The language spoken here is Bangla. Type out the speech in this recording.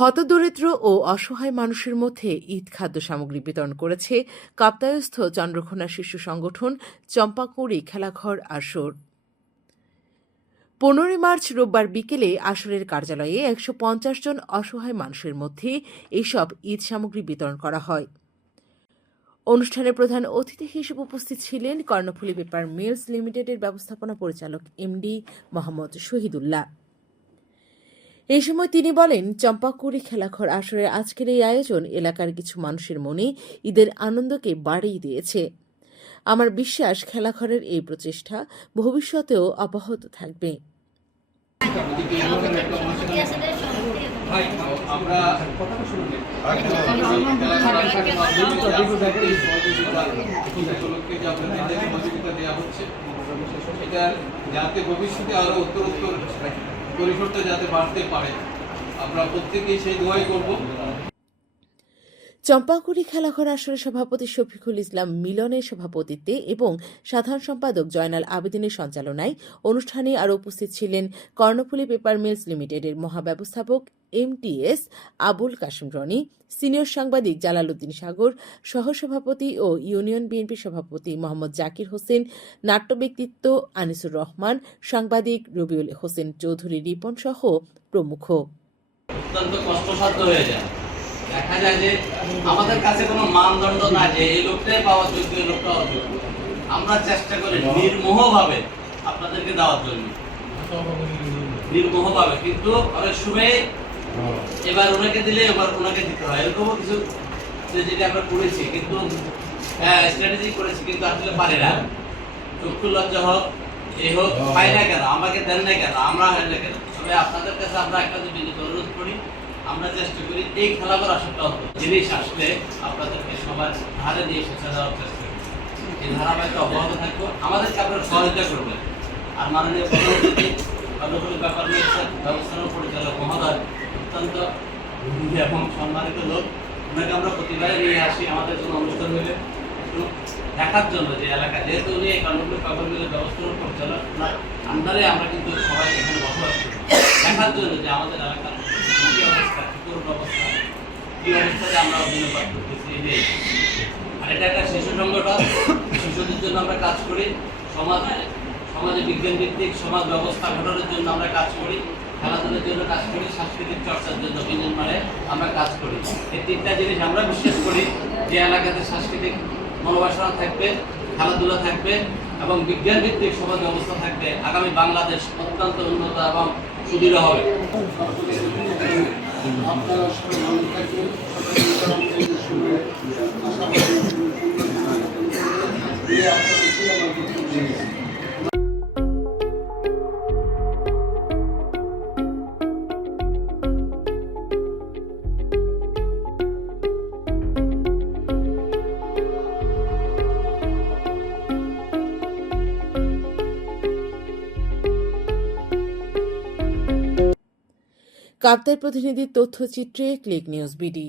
হতদরিদ্র ও অসহায় মানুষের মধ্যে ঈদ খাদ্য সামগ্রী বিতরণ করেছে কাপ্তায়স্থ চন্দ্রঘোনা শিশু সংগঠন চম্পাকুড়ি খেলাঘর আসর। 15 মার্চ রোববার বিকেলে আসরের কার্যালয়ে 150 জন অসহায় মানুষের মধ্যে এইসব ঈদ সামগ্রী বিতরণ করা হয়। অনুষ্ঠানে প্রধান অতিথি হিসেবে উপস্থিত ছিলেন কর্ণফুলী পেপার মিলস লিমিটেডের ব্যবস্থাপনা পরিচালক এমডি মোহাম্মদ শহীদুল্লাহ। এই সময় তিনি বলেন, চম্পাকুড়ি খেলাঘর আসরের আজকের এই আয়োজন এলাকার কিছু মানুষের মনে ঈদের আনন্দকে বাড়িয়ে দিয়েছে। আমার বিশ্বাস খেলাঘরের এই প্রচেষ্টা ভবিষ্যতেও অব্যাহত থাকবে। যাতে ভবিষ্যতে আরো উত্তরোত্তর পরিসরটা যাতে বাড়তে পারে, আমরা প্রত্যেকেই সেই দোয়াই করব। চম্পাকুড়ি খেলাঘর আসরের সভাপতি শফিকুল ইসলাম মিলনের সভাপতিত্বে এবং সাধারণ সম্পাদক জয়নাল আবেদিনের সঞ্চালনায় অনুষ্ঠানে আরও উপস্থিত ছিলেন কর্ণফুলী পেপার মিলস লিমিটেডের মহাব্যবস্থাপক এমটিএস আবুল কাশেম রনি, সিনিয়র সাংবাদিক জালালউদ্দিন সাগর, সহসভাপতি ও ইউনিয়ন বিএনপি সভাপতি মোহাম্মদ জাকির হোসেন, নাট্য ব্যক্তিত্ব আনিসুর রহমান, সাংবাদিক রবিউল হোসেন চৌধুরী রিপন সহ প্রমুখ। অত্যন্ত কষ্টসাধ্য হয়ে যায়। দেখা যায় যে আমাদের কাছে কোনো মানদণ্ড না যে এই লোকটাই পাওয়া যোগ্য, এই লোকটা অযোগ্য। আমরা চেষ্টা করি নির্মোহভাবে আপনাদেরকে দেওয়ার জন্য, নির্মোহভাবে। কিন্তু অনেক সময় এবার ওনাকে দিলে এবার ওনাকে দিতে হয়, এরকমও কিছু যেটা আমরা করেছি, কিন্তু স্ট্র্যাটেজি করেছি, কিন্তু আসলে পারে না। চক্ষু লজ্জা হোক, এই হোক, পাই না কেন, আমাকে দেন না কেন, আমরা হয় না কেন। তবে আপনাদের কাছে আমরা একটা বিনীত অনুরোধ করি, আমরা চেষ্টা করি এই খেলাঘর আসরটা জিনিস আসলে আপনাদেরকে সবার ধারে দিয়ে পৌঁছে দেওয়ার চেষ্টা করি। এই ধারাবাহিকতা অব্যাহত থাকবো, আমাদেরকে আপনারা সহযোগিতা করবেন। আর মাননীয় প্রধানমন্ত্রী কর্ণফুলী পেপার মিলসের ব্যবস্থাপনা পরিচালক মহোদয় অত্যন্ত এবং সম্মানিত লোক, ওনাকে আমরা প্রতিবারে নিয়ে আসি আমাদের জন্য অনুষ্ঠান হলে একটু দেখার জন্য যে এলাকা, যেহেতু উনি কর্ণফুলী পেপার মিলের ব্যবস্থাপনা পরিচালক, ওনার আন্ডারে আমরা কিন্তু সবাই এখানে বসবাস করি, দেখার জন্য যে আমাদের এলাকার কি অবস্থা, করুণ অবস্থা, কি অবস্থাতে আমরা অভিনয় করতেছি। আর এটা একটা শিশু সংগঠন, শিশুদের জন্য আমরা কাজ করি, সমাজে বিজ্ঞান ভিত্তিক সমাজ ব্যবস্থা গঠনের জন্য আমরা কাজ করি, খেলাধুলার জন্য কাজ করি, সাংস্কৃতিক চর্চার জন্য বিনোদন মানে আমরা কাজ করি। এই তিনটা জিনিস আমরা বিশ্বাস করি যে এলাকাতে সাংস্কৃতিক মনোবাসনা থাকবে, খেলাধুলা থাকবে এবং বিজ্ঞান ভিত্তিক সমাজ ব্যবস্থা থাকবে, আগামী বাংলাদেশ অত্যন্ত উন্নত এবং সুদৃঢ় হবে। কাপ্তাই প্রতিনিধির তথ্যচিত্রে ক্লিক নিউজ বিডি।